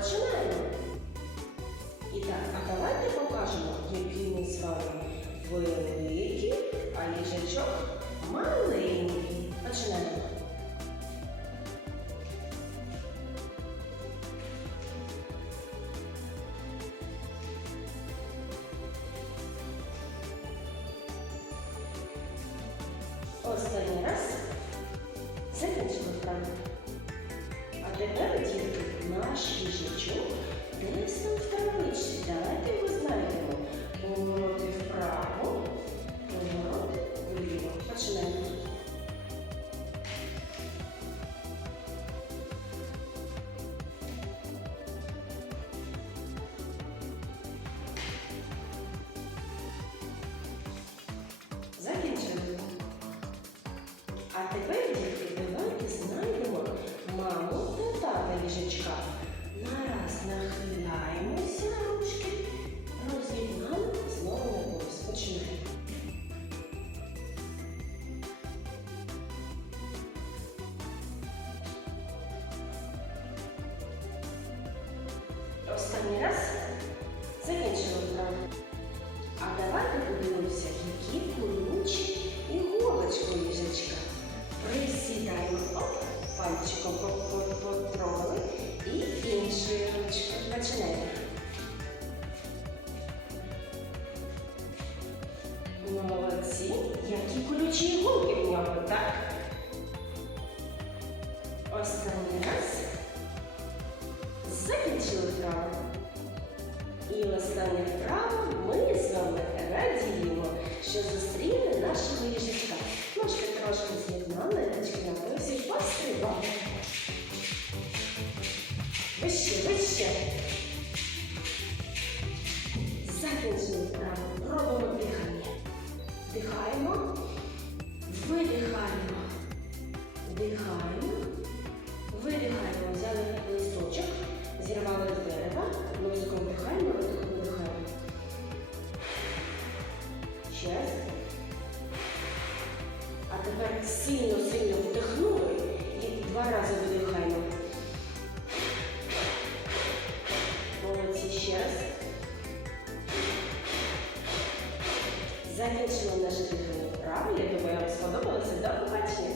починаємо. І так, а давайте покажемо, які ми з вами великі, а ліжечок маленький. Починаємо. Останній раз закінчили вправу. А тепер, дітки, наш їжачок десь там. Які колючі іголки в нього, так? Останній раз закінчили вправу. І останнє вправо ми з вами радіємо, що зустріли нашого їжачка. Ножки трошки з'єднали, ручки на поясі, пострибали. Вище, вище. Закінчили вправо. Робимо дихання. Дихаємо, видихаємо. Дихаємо, видихаємо. Взяли листочок, зірвали з дерева, носиком вдихаємо, ротиком видихаємо. Ще раз. А тепер сильно-сильно вдихнули і два рази видихаємо. Молодці ще раз. закінчили наше відео. Правильно, я думаю, вам сподобалося. До побачення!